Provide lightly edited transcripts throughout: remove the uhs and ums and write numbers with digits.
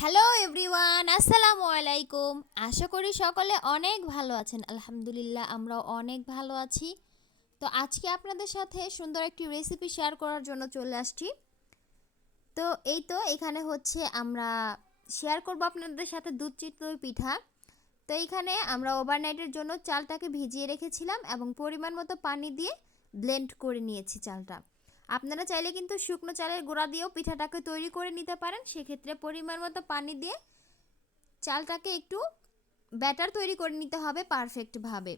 Hello everyone, আসসালামু আলাইকুম। আশা করি সকলে অনেক ভালো আছেন। আলহামদুলিল্লাহ আমরাও অনেক ভালো আছি। তো আজকে আপনাদের সাথে সুন্দর একটি রেসিপি শেয়ার করার জন্য চলে আসছি। তো এখানে হচ্ছে আমরা শেয়ার করব আপনাদের সাথে দুধ চিতই পিঠা। তো এইখানে আমরা ওভারনাইটের জন্য চালটাকে ভিজিয়ে রেখেছিলাম এবং পরিমাণ মতো পানি দিয়ে ব্লেন্ড করে নিয়েছি চালটা। আপনারা চাইলে কিন্তু শুকনো চালের গুঁড়া দিয়েও পিঠাটাকে তৈরি করে নিতে পারেন। সেক্ষেত্রে পরিমাণ মতো পানি দিয়ে চালটাকে একটু ব্যাটার তৈরি করে নিতে হবে পারফেক্টভাবে।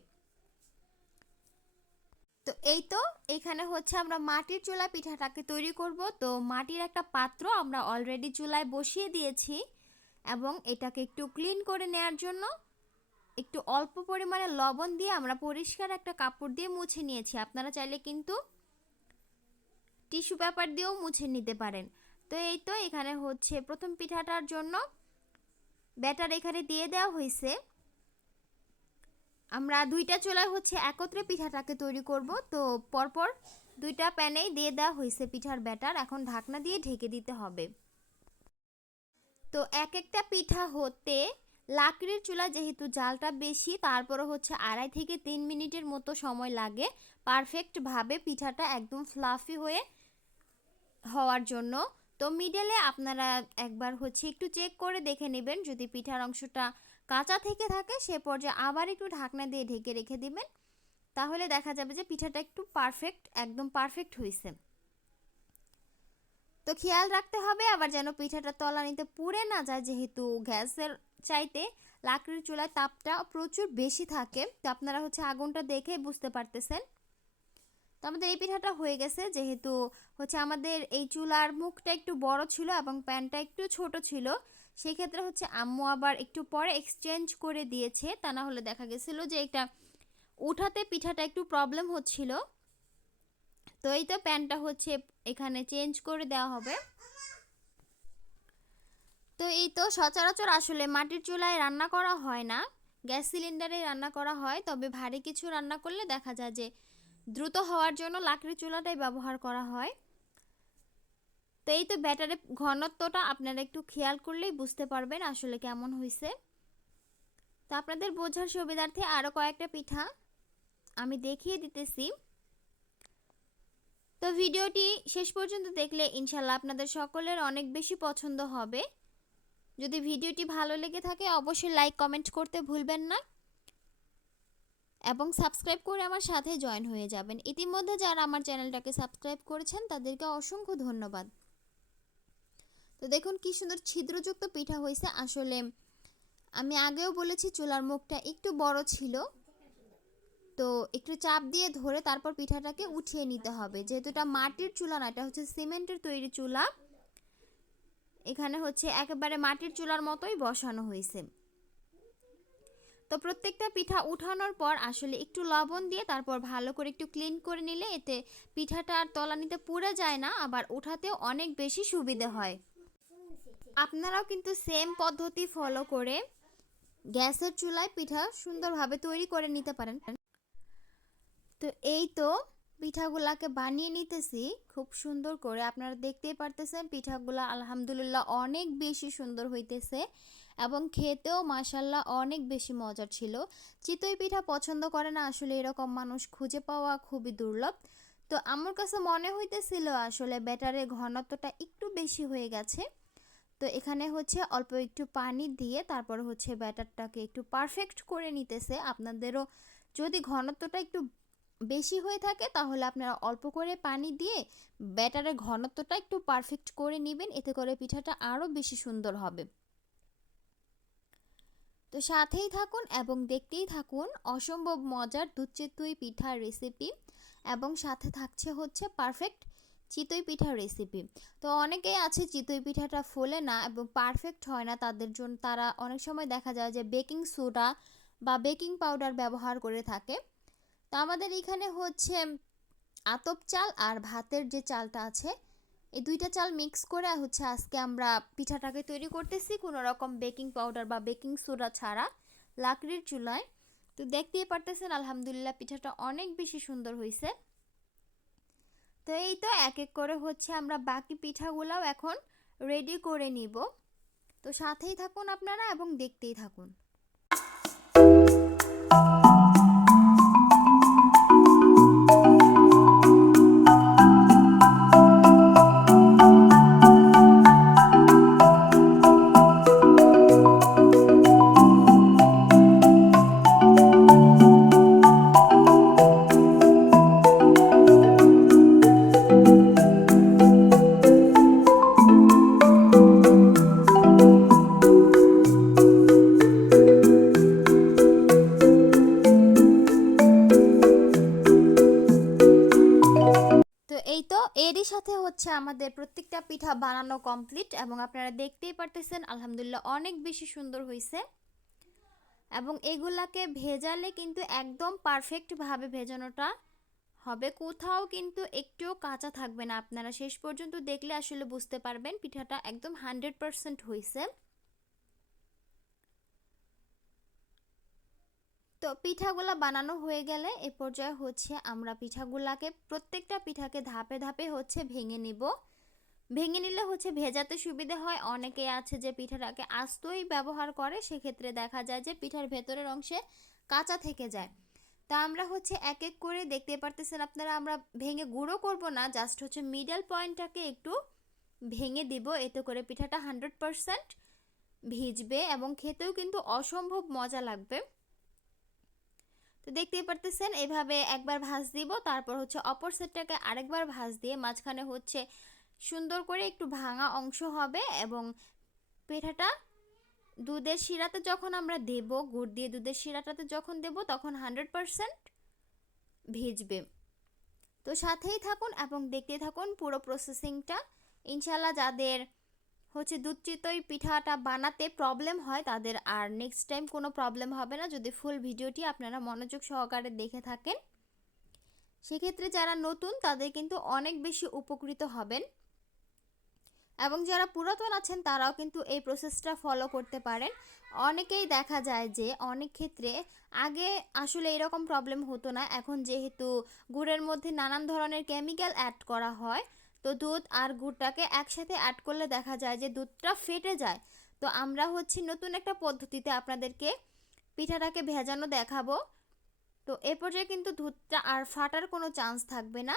তো এখানে হচ্ছে আমরা মাটির চুলায় পিঠাটাকে তৈরি করব। তো মাটির একটা পাত্র আমরা অলরেডি চুলায় বসিয়ে দিয়েছি এবং এটাকে একটু ক্লিন করে নেওয়ার জন্য একটু অল্প পরিমাণে লবণ দিয়ে আমরা পরিষ্কার একটা কাপড় দিয়ে মুছে নিয়েছি। আপনারা চাইলে কিন্তু টিস্যু পেপার দিয়েও মুছে নিতে পারেন। তো এখানে হচ্ছে প্রথম পিঠাটার জন্য ব্যাটার এখানে দিয়ে দেওয়া হয়েছে। আমরা দুইটা চুলায় হচ্ছে একত্রে পিঠাটাকে তৈরি করব। তো পরপর দুইটা প্যানেই দিয়ে দেওয়া হয়েছে পিঠার ব্যাটার। এখন ঢাকনা দিয়ে ঢেকে দিতে হবে। তো এক একটা পিঠা হতে লাকড়ির চুলা যেহেতু জালটা বেশি, তারপরে হচ্ছে 2.5 থেকে 3 মিনিটের মতো সময় লাগে পারফেক্টভাবে পিঠাটা একদম ফ্লাফি হওয়ার জন্য। তো মিডলে আপনারা একবার হচ্ছে একটু চেক করে দেখে নেবেন, যদি পিঠার অংশটা কাঁচা থেকে থাকে সে পর্যায়ে আবার একটু ঢাকনা দিয়ে ঢেকে রেখে দিবেন। তাহলে দেখা যাবে যে পিঠাটা একটু একদম পারফেক্ট হয়েছে। তো খেয়াল রাখতে হবে আবার যেন পিঠাটা তলানিতে পুড়ে না যায়, যেহেতু গ্যাসের চাইতে লাকড়ির চুলায় তাপটা প্রচুর বেশি থাকে। তো আপনারা হচ্ছে আগুনটা দেখে বুঝতে পারতেছেন। তো আমাদের এই পিঠাটা হয়ে গেছে, যেহেতু হচ্ছে আমাদের এই চুলার মুখটা একটু বড় ছিল এবং প্যানটা একটু ছোট ছিল। সেই ক্ষেত্রে হচ্ছে আম্মু আবার একটু পরে এক্সচেঞ্জ করে দিয়েছে, তা না হলে দেখা গেছিল যে এটা উঠাতে পিঠাটা একটু প্রবলেম হচ্ছিল। তো প্যানটা হচ্ছে এখানে চেঞ্জ করে দেওয়া হবে। তো সচরাচর আসলে মাটির চুলায় রান্না করা হয় না, গ্যাস সিলিন্ডারে রান্না করা হয়। তবে ভারী কিছু রান্না করলে দেখা যায় যে দ্রুত হওয়ার জন্য লাকড়ির চুলাটাই ব্যবহার করা হয়। তো ব্যাটারের ঘনত্বটা আপনারা একটু খেয়াল করলেই বুঝতে পারবেন আসলে কেমন হয়েছে। তো আপনাদের বোঝার সুবিধার্থে আরও কয়েকটা পিঠা আমি দেখিয়ে দিতেছি। তো ভিডিওটি শেষ পর্যন্ত দেখলে ইনশাল্লাহ আপনাদের সকলের অনেক বেশি পছন্দ হবে। যদি ভিডিওটি ভালো লেগে থাকে অবশ্যই লাইক কমেন্ট করতে ভুলবেন না এবং সাবস্ক্রাইব করে আমার সাথে জয়েন হয়ে যাবেন। ইতিমধ্যে যারা আমার চ্যানেলটাকে সাবস্ক্রাইব করেছেন তাদেরকে অসংখ্য ধন্যবাদ। তো দেখুন কি সুন্দর ছিদ্রযুক্ত পিঠা হয়েছে। আসলে আমি আগেও বলেছি চুলার মুখটা একটু বড় ছিল, তো একটু চাপ দিয়ে ধরে তারপর পিঠাটাকে উঠিয়ে নিতে হবে। যেহেতু এটা মাটির চুলা না, এটা হচ্ছে সিমেন্টের তৈরি চুলা। এখানে হচ্ছে একেবারে মাটির চুলার মতোই বসানো হয়েছে। তো প্রত্যেকটা পিঠা উঠানোর পর আসলে একটু লবণ দিয়ে তারপর ভালো করে একটু ক্লিন করে নিলে এতে পিঠাটা আর তলানিতে পুড়ে যায় না, আবার উঠাতেও অনেক বেশি সুবিধে হয়। আপনারাও কিন্তু সেম পদ্ধতি ফলো করে গ্যাসের চুলায় পিঠা সুন্দরভাবে তৈরি করে নিতে পারেন। তো পিঠাগুলাকে বানিয়ে নিতেছি খুব সুন্দর করে। আপনারা দেখতেই পারতেছেন পিঠাগুলা আলহামদুলিল্লাহ অনেক বেশি সুন্দর হইতেছে এবং খেতেও মাশাল্লাহ অনেক বেশি মজার ছিল। চিতই পিঠা পছন্দ করে না আসলে এরকম মানুষ খুঁজে পাওয়া খুবই দুর্লভ। তো আমার কাছে মনে হইতেছিল আসলে ব্যাটারের ঘনত্বটা একটু বেশি হয়ে গেছে। তো এখানে হচ্ছে অল্প একটু পানি দিয়ে তারপর হচ্ছে ব্যাটারটাকে একটু পারফেক্ট করে নিতেছে। আপনাদেরও যদি ঘনত্বটা একটু বেশি হয়ে থাকে তাহলে আপনারা অল্প করে পানি দিয়ে ব্যাটারের ঘনত্বটা একটু পারফেক্ট করে নেবেন, এতে করে পিঠাটা আরও বেশি সুন্দর হবে। তো সাথেই থাকুন এবং দেখতেই থাকুন অসম্ভব মজার দুধ চিতই পিঠার রেসিপি, এবং সাথে থাকছে হচ্ছে পারফেক্ট চিতই পিঠার রেসিপি। তো অনেকেই আছে চিতই পিঠাটা ফোলে না এবং পারফেক্ট হয় না, তাদের জন্য তারা অনেক সময় দেখা যায় যে বেকিং সোডা বা বেকিং পাউডার ব্যবহার করে থাকে। তো আমাদের এখানে হচ্ছে আতপ চাল আর ভাতের যে চালটা আছে এই দুইটা চাল মিক্স করে হচ্ছে আজকে আমরা পিঠাটাকে তৈরি করতেছি, কোনো রকম বেকিং পাউডার বা বেকিং সোডা ছাড়া লাকড়ির চুলায়। তো দেখতেই পারতেছেন আলহামদুলিল্লাহ পিঠাটা অনেক বেশি সুন্দর হয়েছে। তো এক এক করে হচ্ছে আমরা বাকি পিঠাগুলাও এখন রেডি করে নিব। তো সাথেই থাকুন আপনারা এবং দেখতেই থাকুন। তো এই তো এরই সাথে হচ্ছে আমাদের প্রত্যেকটা পিঠা বানানো কমপ্লিট এবং আপনারা দেখতেই পারতেছেন আলহামদুলিল্লাহ অনেক বেশি সুন্দর হয়েছে। এবং এগুলাকে ভেজালে কিন্তু একদম পারফেক্টভাবে ভেজানোটা হবে, কোথাও কিন্তু একটুও কাঁচা থাকবে না। আপনারা শেষ পর্যন্ত দেখলে আসলে বুঝতে পারবেন পিঠাটা একদম 100% হয়েছে। তো পিঠাগুলা বানানো হয়ে গেলে এ পর্যায়ে হচ্ছে আমরা পিঠাগুলাকে প্রত্যেকটা পিঠাকে ধাপে ধাপে হচ্ছে ভেঙে নিব। ভেঙে নিলে হচ্ছে ভেজাতে সুবিধা হয়। অনেকে আছে যে পিঠাটাকে আস্তই ব্যবহার করে, সেক্ষেত্রে দেখা যায় যে পিঠার ভেতরের অংশে কাঁচা থেকে যায়। তা আমরা হচ্ছে এক এক করে দেখতে পারতেছেন আপনারা, আমরা ভেঙে গুঁড়ো করব না, জাস্ট হচ্ছে মিডল পয়েন্টটাকে একটু ভেঙে দিব, এতে করে পিঠাটা 100% ভিজবে এবং খেতেও কিন্তু অসম্ভব মজা লাগবে। তো দেখতেই পারতেছেন এভাবে একবার ভাঁজ দিব, তারপর হচ্ছে অপর সাইডটাকে আরেকবার ভাঁজ দিয়ে মাঝখানে হচ্ছে সুন্দর করে একটু ভাঙা অংশ হবে এবং পিঠাটা দুধের শিরাতে যখন আমরা দেব, গুড় দিয়ে দুধের শিরাটাতে যখন দেব তখন 100% ভিজবে। তো সাথেই থাকুন এবং দেখতে থাকুন পুরো প্রসেসিংটা। ইনশাল্লাহ যাদের হচ্ছে দুধ চিতই পিঠাটা বানাতে প্রবলেম হয় তাদের আর নেক্সট টাইম কোনো প্রবলেম হবে না, যদি ফুল ভিডিওটি আপনারা মনোযোগ সহকারে দেখে থাকেন। সেক্ষেত্রে যারা নতুন তাদের কিন্তু অনেক বেশি উপকৃত হবেন এবং যারা পুরাতন আছেন তারাও কিন্তু এই প্রসেসটা ফলো করতে পারেন। অনেকেই দেখা যায় যে অনেক ক্ষেত্রে আগে আসলে এরকম প্রবলেম হতো না, এখন যেহেতু গুড়ের মধ্যে নানান ধরনের কেমিক্যাল অ্যাড করা হয়, তো দুধ আর গুড়টাকে একসাথে অ্যাড করলে দেখা যায় যে দুধটা ফেটে যায়। তো আমরা হচ্ছে নতুন একটা পদ্ধতিতে আপনাদেরকে পিঠাটাকে ভেজানো দেখাবো। তো এ পর্যায়ে কিন্তু দুধটা আর ফাটার কোনো চান্স থাকবে না।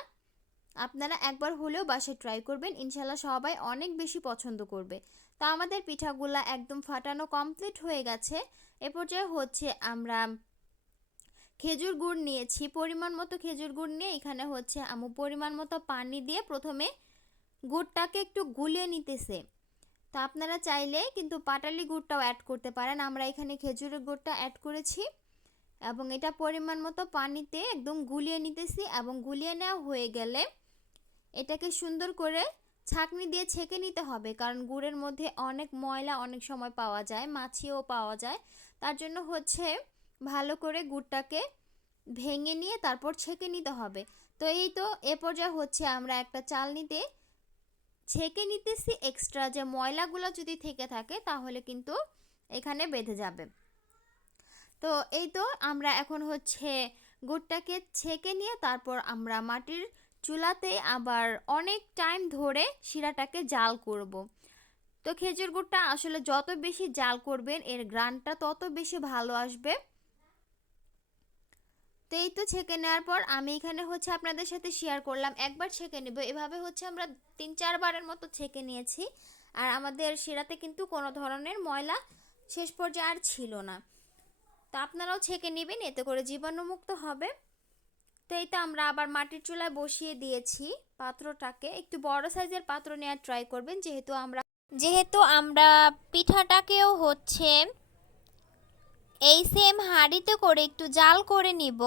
আপনারা একবার হলেও বাসায় ট্রাই করবেন, ইনশাল্লাহ সবাই অনেক বেশি পছন্দ করবে। তো আমাদের পিঠাগুলা একদম ফাটানো কমপ্লিট হয়ে গেছে। এ পর্যায়ে হচ্ছে আমরা খেজুর গুড় নিয়েছি, পরিমাণ মতো খেজুর গুড় নিয়ে এখানে হচ্ছে আমু পরিমাণ মতো পানি দিয়ে প্রথমে গুড়টাকে একটু গুলিয়ে নিতেছে। তো আপনারা চাইলে কিন্তু পাটালি গুড়টাও অ্যাড করতে পারেন, আমরা এখানে খেজুরের গুড়টা অ্যাড করেছি এবং এটা পরিমাণ মতো পানিতে একদম গুলিয়ে নিতেছি এবং গুলিয়ে নেওয়া হয়ে গেলে এটাকে সুন্দর করে ছাঁকনি দিয়ে ছেঁকে নিতে হবে, কারণ গুড়ের মধ্যে অনেক ময়লা অনেক সময় পাওয়া যায়, মাছিও পাওয়া যায়। তার জন্য হচ্ছে ভালো করে গুড়টাকে ভেঙে নিয়ে তারপর ছেঁকে নিতে হবে। তো এই তো এ পর্যায়ে হচ্ছে আমরা একটা চালনিতে ছেঁকে নিতেছি, এক্সট্রা যে ময়লাগুলো যদি থেকে থাকে তাহলে কিন্তু এখানে বেঁধে যাবে। তো এই তো আমরা এখন হচ্ছে গুড়টাকে ছেঁকে নিয়ে তারপর আমরা মাটির চুলাতে আবার অনেক টাইম ধরে শিরাটাকে জাল করব। তো খেজুর গুড়টা আসলে যত বেশি জাল করবেন এর গ্রানটা তত বেশি ভালো আসবে। তো এই তো ছেঁকে নেওয়ার পর আমি এখানে হচ্ছে আপনাদের সাথে শেয়ার করলাম, একবার ছেঁকে নেব, এভাবে হচ্ছে আমরা 3-4 বারের মতো ছেঁকে নিয়েছি। আর আমাদের শিরাতে কিন্তু কোনো ধরনের ময়লা শেষ পর্যায়ে আর ছিল না। তো আপনারাও ছেঁকে নেবেন, এতে করে জীবাণুমুক্ত হবে। তো এই তো আমরা আবার মাটির চুলায় বসিয়ে দিয়েছি পাত্রটাকে, একটু বড় সাইজের পাত্র নেওয়ার ট্রাই করবেন, যেহেতু আমরা পিঠাটাকেও হচ্ছে এই সেম হাঁড়িতে করে একটু জাল করে নিব,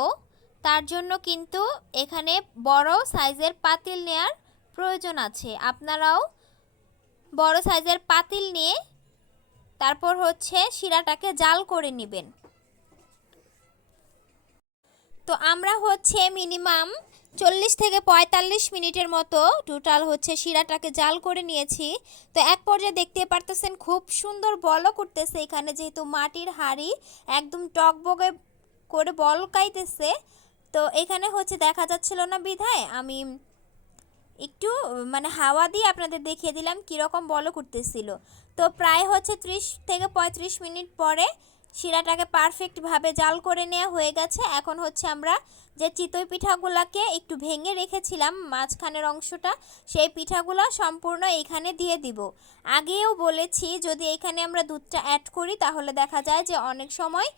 তার জন্য কিন্তু এখানে বড় সাইজের পাতিল নেয়ার প্রয়োজন আছে। আপনারাও বড় সাইজের পাতিল নিয়ে তারপর হচ্ছে শিরাটাকে জাল করে নেবেন। তো আমরা হচ্ছে মিনিমাম 40 থেকে 45 মিনিটের মতো টোটাল হচ্ছে শিরাটাকে জাল করে নিয়েছি। তো এক পর্যায়ে দেখতে পারতেছেন খুব সুন্দর বলও করতেছে, এখানে যেহেতু মাটির হাঁড়ি একদম টকবগে করে বলকাইতেছে। তো এখানে হচ্ছে দেখা যাচ্ছিল না বিধায় আমি একটু মানে হাওয়া দিয়ে আপনাদের দেখিয়ে দিলাম কীরকম বলক উঠতেছিল। তো প্রায় হচ্ছে 30 থেকে 35 মিনিট পরে শিরাটাকে পারফেক্টভাবে জাল করে নেওয়া হয়ে গেছে। এখন হচ্ছে আমরা যে চিতই পিঠাগুলোকে একটু ভেঙে রেখেছিলাম মাঝখানের অংশটা, সেই পিঠাগুলো সম্পূর্ণ এখানে দিয়ে দিব। আগেও বলেছি যদি এখানে আমরা দুধটা অ্যাড করি তাহলে দেখা যায় যে অনেক সময়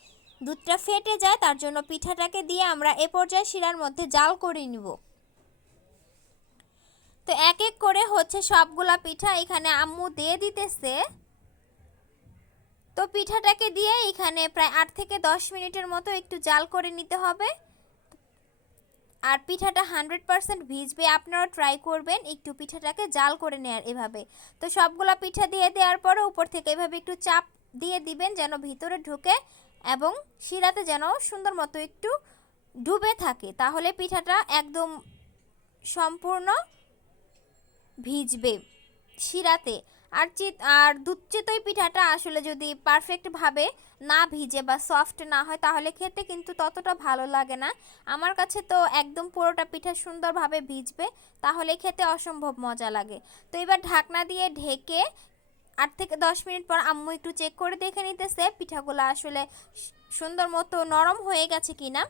দুধটা ফেটে যায়, তার জন্য পিঠাটাকে দিয়ে আমরা এ পর্যায়ে শিরার মধ্যে জাল করে নিব। তো এক এক করে হচ্ছে সবগুলা পিঠা এখানে আম্মু দিয়ে দিতেছে। তো পিঠাটাকে দিয়ে এখানে প্রায় 8 থেকে 10 মিনিটের মতো একটু জাল করে নিতে হবে। আর পিঠাটা 100% ভিজবে, আপনারাও ট্রাই করবেন একটু পিঠাটাকে জাল করে নেয়ার এভাবে। তো সবগুলা পিঠা দিয়ে দেওয়ার পরে উপর থেকে এভাবে একটু চাপ দিয়ে দিবেন যেন ভিতরে ঢুকে এবং শিরাতে যেন সুন্দর মতো একটু ডুবে থাকে, তাহলে পিঠাটা একদম সম্পূর্ণ ভিজবে শিরাতে। আর দুধ চিতই পিঠাটা আসলে যদি পারফেক্টভাবে না ভিজে বা সফট না হয় তাহলে খেতে কিন্তু ততটা ভালো লাগে না। আমার কাছে তো একদম পুরোটা পিঠা সুন্দরভাবে ভিজবে, তাহলে খেতে অসম্ভব মজা লাগে। তো এবার ঢাকনা দিয়ে ঢেকে 8 থেকে 10 মিনিট পর আম্মু একটু চেক করে দেখে নিতেছে পিঠাগুলো আসলে সুন্দর মতো নরম হয়ে গেছে কিনা।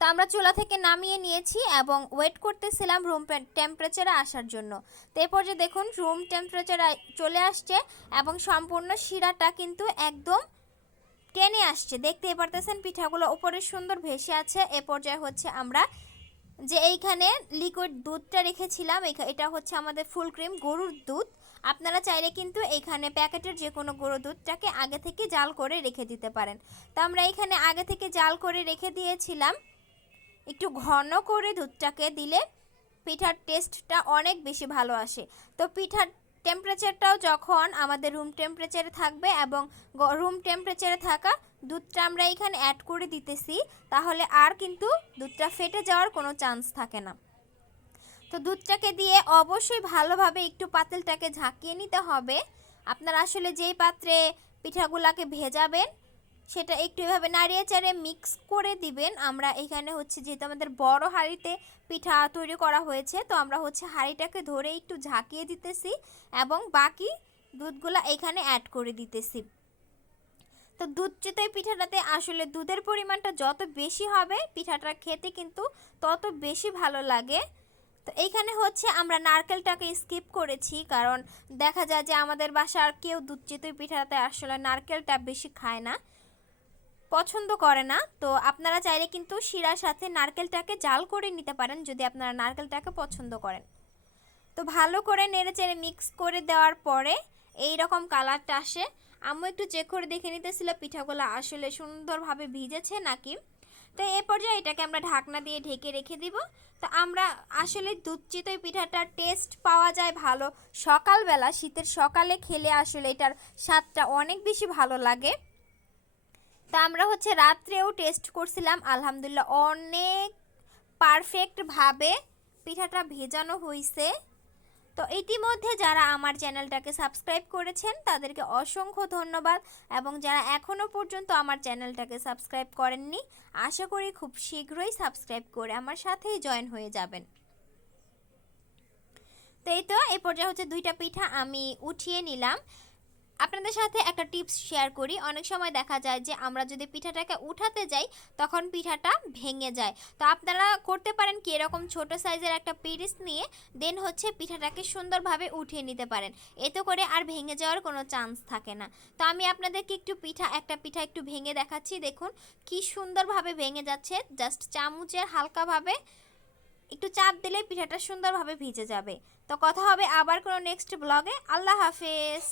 তো আমরা চুলা থেকে নামিয়ে নিয়েছি এবং ওয়েট করতেছিলাম রুম টেম্পারেচারে আসার জন্য। তো এরপর যে দেখুন রুম টেম্পারেচারে চলে আসছে এবং সম্পূর্ণ শিরাটা কিন্তু একদম টেনে আসছে, দেখতেই পারতেছেন পিঠাগুলো উপরে সুন্দর ভেসে আছে। এ পর্যায়ে হচ্ছে আমরা যে এইখানে লিকুইড দুধটা রেখেছিলাম, এটা হচ্ছে আমাদের ফুল ক্রিম গরুর দুধ। আপনারা চাইলে কিন্তু এখানে প্যাকেটের যে কোনো গরুর দুধটাকে আগে থেকে জাল করে রেখে দিতে পারেন। তো আমরা এখানে আগে থেকে জাল করে রেখে দিয়েছিলাম। একটু ঘন করে দুধটাকে দিলে পিঠার টেস্টটা অনেক বেশি ভালো আসে। তো পিঠার টেম্পারেচারটাও যখন আমাদের রুম টেম্পারেচারে থাকবে এবং রুম টেম্পারেচারে থাকা দুধটা আমরা এখানে অ্যাড করে দিতেছি, তাহলে আর কিন্তু দুধটা ফেটে যাওয়ার কোনো চান্স থাকে না। তো দুধটাকে দিয়ে অবশ্যই ভালোভাবে একটু পাতিলটাকে ঝাঁকিয়ে নিতে হবে। আপনারা আসলে যেই পাত্রে পিঠাগুলাকে ভেজাবেন সেটা একটু এভাবে নাড়িয়ে চাড়িয়ে মিক্স করে দিবেন। আমরা এখানে হচ্ছে যেহেতু আমাদের বড় হাঁড়িতে পিঠা তৈরি করা হয়েছে, তো আমরা হচ্ছে হাঁড়িটাকে ধরে একটু ঝাঁকিয়ে দিতেছি এবং বাকি দুধগুলা এখানে অ্যাড করে দিতেছি। তো দুধ চিতই পিঠাটাতে আসলে দুধের পরিমাণটা যত বেশি হবে পিঠাটা খেতে কিন্তু তত বেশি ভালো লাগে। তো এইখানে হচ্ছে আমরা নারকেলটাকে স্কিপ করেছি, কারণ দেখা যায় যে আমাদের বাসার কেউ দুধ চিতই পিঠাতে আসলে নারকেলটা বেশি খায় না, পছন্দ করে না। তো আপনারা চাইলে কিন্তু শিরার সাথে নারকেলটাকে জাল করে নিতে পারেন যদি আপনারা নারকেলটাকে পছন্দ করেন। তো ভালো করে নেড়েচেড়ে মিক্স করে দেওয়ার পরে এই রকম কালারটা আসে। আম্মু একটু চেক করে দেখে নিতেছিল পিঠাগুলো আসলে সুন্দরভাবে ভিজেছে নাকি। তো এই পর্যায়ে এটাকে আমরা ঢাকনা দিয়ে ঢেকে রেখে দিব। তো আমরা আসলে দুধ চিতই পিঠাটার টেস্ট পাওয়া যায় ভালো সকালবেলা, শীতের সকালে খেলে আসলে এটার স্বাদটা অনেক বেশি ভালো লাগে। তা আমরা হচ্ছে রাত্রেও টেস্ট করছিলাম, আলহামদুলিল্লাহ অনেক পারফেক্টভাবে পিঠাটা ভেজানো হয়েছে। তো ইতিমধ্যে যারা আমার চ্যানেলটাকে সাবস্ক্রাইব করেছেন তাদেরকে অসংখ্য ধন্যবাদ, এবং যারা এখনও পর্যন্ত আমার চ্যানেলটাকে সাবস্ক্রাইব করেননি আশা করি খুব শীঘ্রই সাবস্ক্রাইব করে আমার সাথেই জয়েন হয়ে যাবেন। তো এই তো এই পর্যায়ে হচ্ছে দুইটা পিঠা আমি উঠিয়ে নিলাম। আপনাদের সাথে একটা টিপস শেয়ার করি, অনেক সময় দেখা যায় যে আমরা যদি পিঠাটাকে উঠাতে যাই তখন পিঠাটা ভেঙে যায়। তো আপনারা করতে পারেন কি এরকম ছোট সাইজের একটা পিরিচ নিয়ে দেন হচ্ছে পিঠাটাকে সুন্দরভাবে উঠিয়ে নিতে পারেন, এতে করে আর ভেঙে যাওয়ার কোনো চান্স থাকে না। তো আমি আপনাদেরকে একটু একটা পিঠা একটু ভেঙে দেখাচ্ছি, দেখুন কি সুন্দরভাবে ভেঙে যাচ্ছে। জাস্ট চামচের হালকাভাবে একটু চাপ দিলে পিঠাটা সুন্দরভাবে ভিজে যাবে। তো কথা হবে আবার কোনো নেক্সট ব্লগে। আল্লাহ হাফেজ।